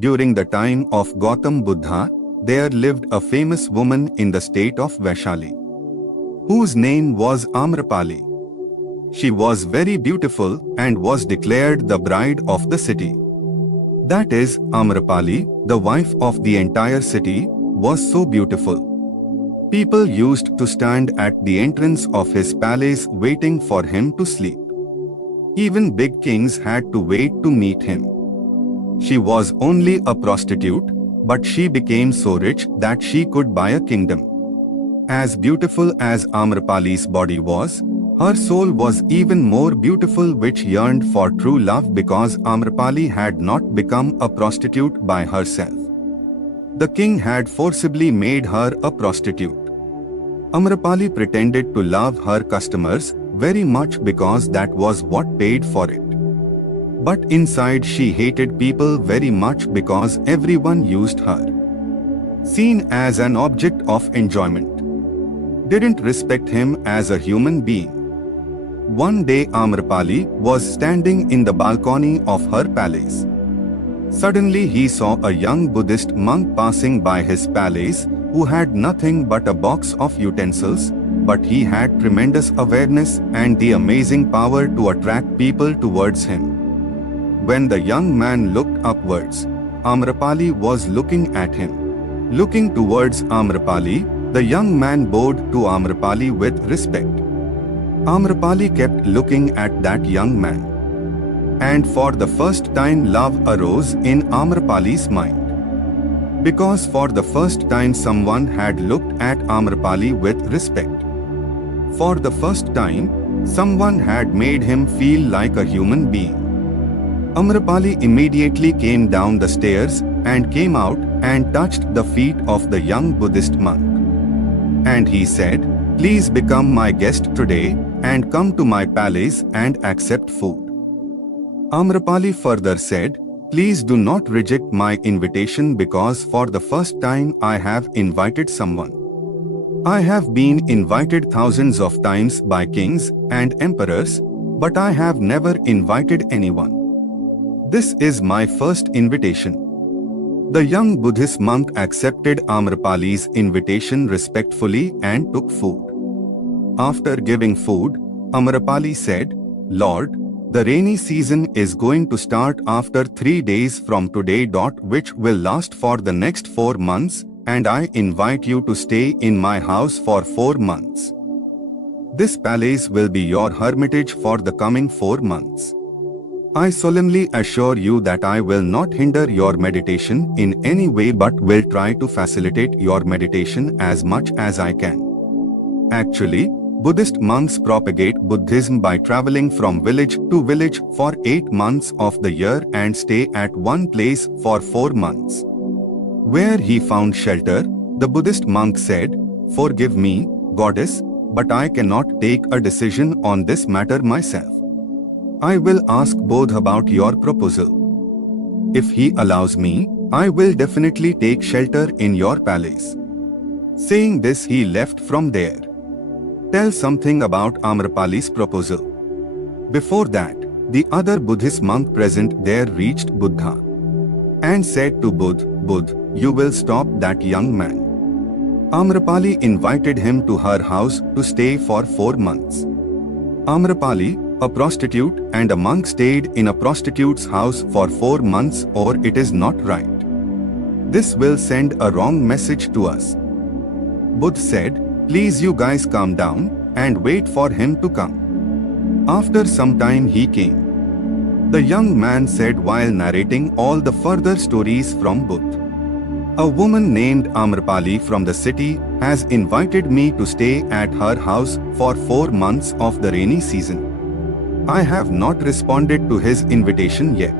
During the time of Gotham Buddha, there lived a famous woman in the state of Vaishali, whose name was Amrapali. She was very beautiful and was declared the bride of the city. That is, Amrapali, the wife of the entire city, was so beautiful. People used to stand at the entrance of his palace waiting for him to sleep. Even big kings had to wait to meet him. She was only a prostitute, but she became so rich that she could buy a kingdom. As beautiful as Amrapali's body was, her soul was even more beautiful, which yearned for true love because Amrapali had not become a prostitute by herself. The king had forcibly made her a prostitute. Amrapali pretended to love her customers very much because that was what paid for it. But inside she hated people very much because everyone used her. Seen as an object of enjoyment, didn't respect him as a human being. One day Amrapali was standing in the balcony of her palace. Suddenly he saw a young Buddhist monk passing by his palace who had nothing but a box of utensils, but he had tremendous awareness and the amazing power to attract people towards him. When the young man looked upwards, Amrapali was looking at him. Looking towards Amrapali, the young man bowed to Amrapali with respect. Amrapali kept looking at that young man. And for the first time love arose in Amrapali's mind. Because for the first time someone had looked at Amrapali with respect. For the first time, someone had made him feel like a human being. Amrapali immediately came down the stairs and came out and touched the feet of the young Buddhist monk. And he said, "Please become my guest today and come to my palace and accept food." Amrapali further said, "Please do not reject my invitation because for the first time I have invited someone. I have been invited thousands of times by kings and emperors, but I have never invited anyone. This is my first invitation." The young Buddhist monk accepted Amrapali's invitation respectfully and took food. After giving food, Amrapali said, "Lord, the rainy season is going to start after 3 days from today, which will last for the next 4 months, and I invite you to stay in my house for 4 months. This palace will be your hermitage for the coming 4 months. I solemnly assure you that I will not hinder your meditation in any way but will try to facilitate your meditation as much as I can." Actually, Buddhist monks propagate Buddhism by traveling from village to village for 8 months of the year and stay at one place for 4 months. Where he found shelter, the Buddhist monk said, "Forgive me, goddess, but I cannot take a decision on this matter myself. I will ask Bodh about your proposal. If he allows me, I will definitely take shelter in your palace." Saying this, he left from there. Tell something about Amrapali's proposal. Before that, the other Buddhist monk present there reached Buddha and said to Budh, "Budh, you will stop that young man." Amrapali invited him to her house to stay for 4 months. Amrapali, a prostitute and a monk, stayed in a prostitute's house for 4 months, or it is not right. This will send a wrong message to us. Buddha said, "Please you guys calm down and wait for him to come." After some time he came. The young man said while narrating all the further stories from Buddha, "A woman named Amrapali from the city has invited me to stay at her house for 4 months of the rainy season. I have not responded to his invitation yet.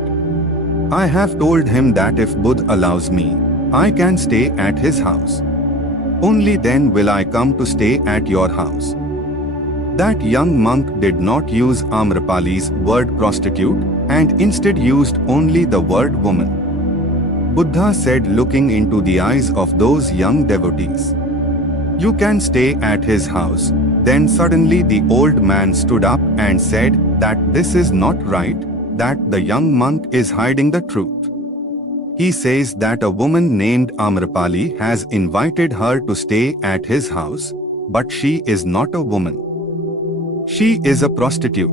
I have told him that if Buddha allows me, I can stay at his house. Only then will I come to stay at your house." That young monk did not use Amrapali's word prostitute and instead used only the word woman. Buddha said, looking into the eyes of those young devotees, "You can stay at his house." Then suddenly the old man stood up and said that this is not right, that the young monk is hiding the truth. He says that a woman named Amrapali has invited her to stay at his house, but she is not a woman. She is a prostitute.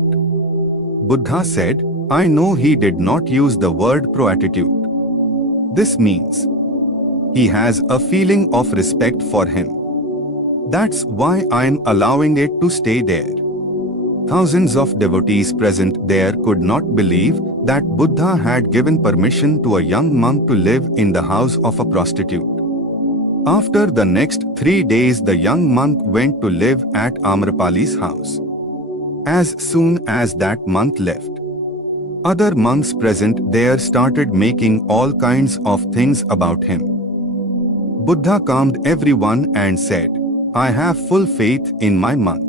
Buddha said, I know he did not use the word prostitute. This means he has a feeling of respect for him. That's why I am allowing it to stay there. Thousands of devotees present there could not believe that Buddha had given permission to a young monk to live in the house of a prostitute. After the next 3 days, the young monk went to live at Amrapali's house. As soon as that monk left, other monks present there started making all kinds of things about him. Buddha calmed everyone and said, I have full faith in my monk.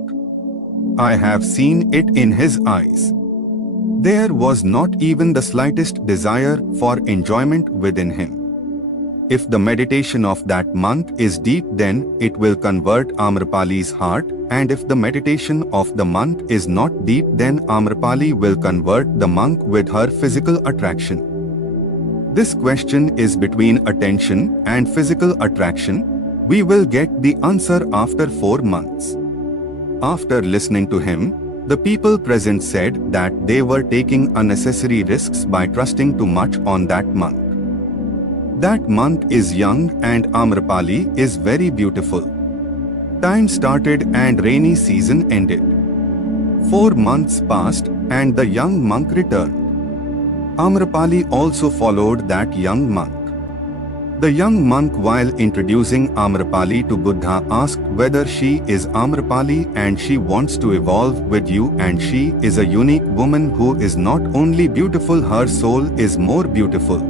I have seen it in his eyes. There was not even the slightest desire for enjoyment within him. If the meditation of that monk is deep, then it will convert Amrapali's heart, and if the meditation of the monk is not deep, then Amrapali will convert the monk with her physical attraction. This question is between attention and physical attraction. We will get the answer after 4 months. After listening to him, the people present said that they were taking unnecessary risks by trusting too much on that monk. That monk is young and Amrapali is very beautiful. Time started and rainy season ended. 4 months passed and the young monk returned. Amrapali also followed that young monk. The young monk, while introducing Amrapali to Buddha, asked whether she is Amrapali and she wants to evolve with you, and she is a unique woman who is not only beautiful, her soul is more beautiful.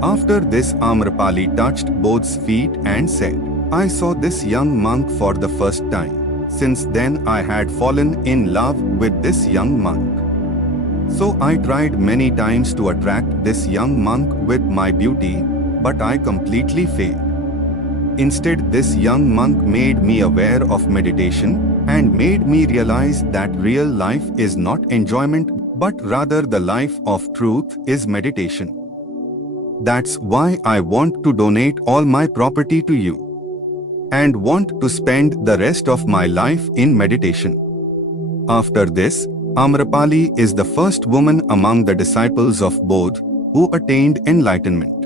After this, Amrapali touched both's feet and said, I saw this young monk for the first time. Since then I had fallen in love with this young monk. So I tried many times to attract this young monk with my beauty, but I completely failed. Instead, this young monk made me aware of meditation and made me realize that real life is not enjoyment, but rather the life of truth is meditation. That's why I want to donate all my property to you and want to spend the rest of my life in meditation. After this, Amrapali is the first woman among the disciples of Bodh who attained enlightenment.